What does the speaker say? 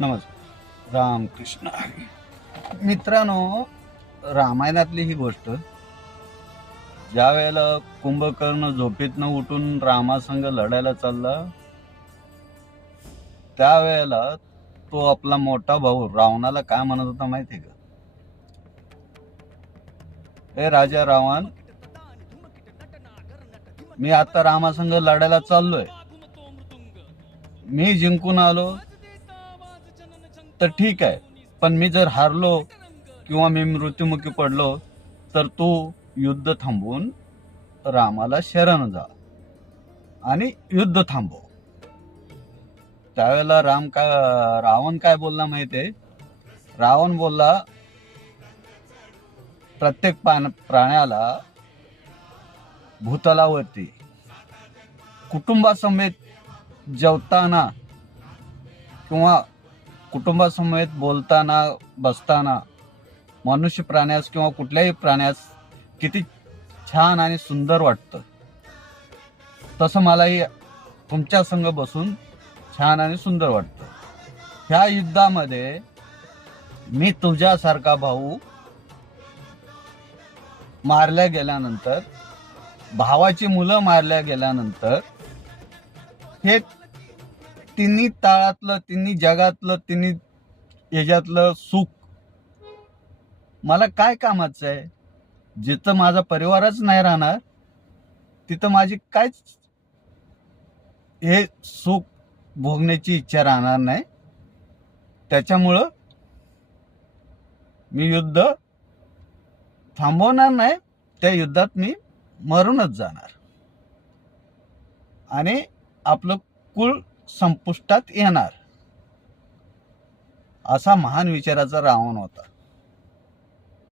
नमस्कार. रामकृष्ण मित्रांनो, रामायणातली ही गोष्ट, ज्या वेळेला कुंभकर्ण झोपेतनं उठून रामासंग लढायला चालला, त्यावेळेला तो आपला मोठा भाऊ रावणाला काय म्हणत होता माहितीये का? हे राजा रावण, मी आता रामासंग लढायला चाललोय, मी जिंकून आलो तर ठीक आहे, पण मी जर हारलो किंवा मी मृत्युमुखी पडलो तर तू युद्ध थांबवून रामाला शरण जा आणि युद्ध थांबव. त्यावेळेला रावण काय बोलला माहितीये? रावण बोलला, प्रत्येक प्राण्याला भूतलावरती कुटुंबासमेत जेवताना किंवा कुटुंबासमेत बोलताना बसताना मनुष्य प्राण्यास किंवा कुठल्याही प्राण्यास किती छान आणि सुंदर वाटतं, तसं मलाही तुमच्या संग बसून छान आणि सुंदर वाटतं. ह्या युद्धामध्ये मी तुझ्यासारखा भाऊ मारल्या गेल्यानंतर, भावाची मुलं मारल्या गेल्यानंतर, हे तिन्ही ताळातलं, तिन्ही जगातलं, तिन्ही ह्याच्यातलं सुख मला काय कामाचं आहे? जिथं माझा परिवारच नाही राहणार तिथं माझी कायच हे सुख भोगण्याची इच्छा राहणार नाही. त्याच्यामुळं मी युद्ध थांबवणार नाही. त्या युद्धात मी मरूनच जाणार आणि आपलं कुळ संपुष्टात येणार. असा महान विचाराचा रावण होता.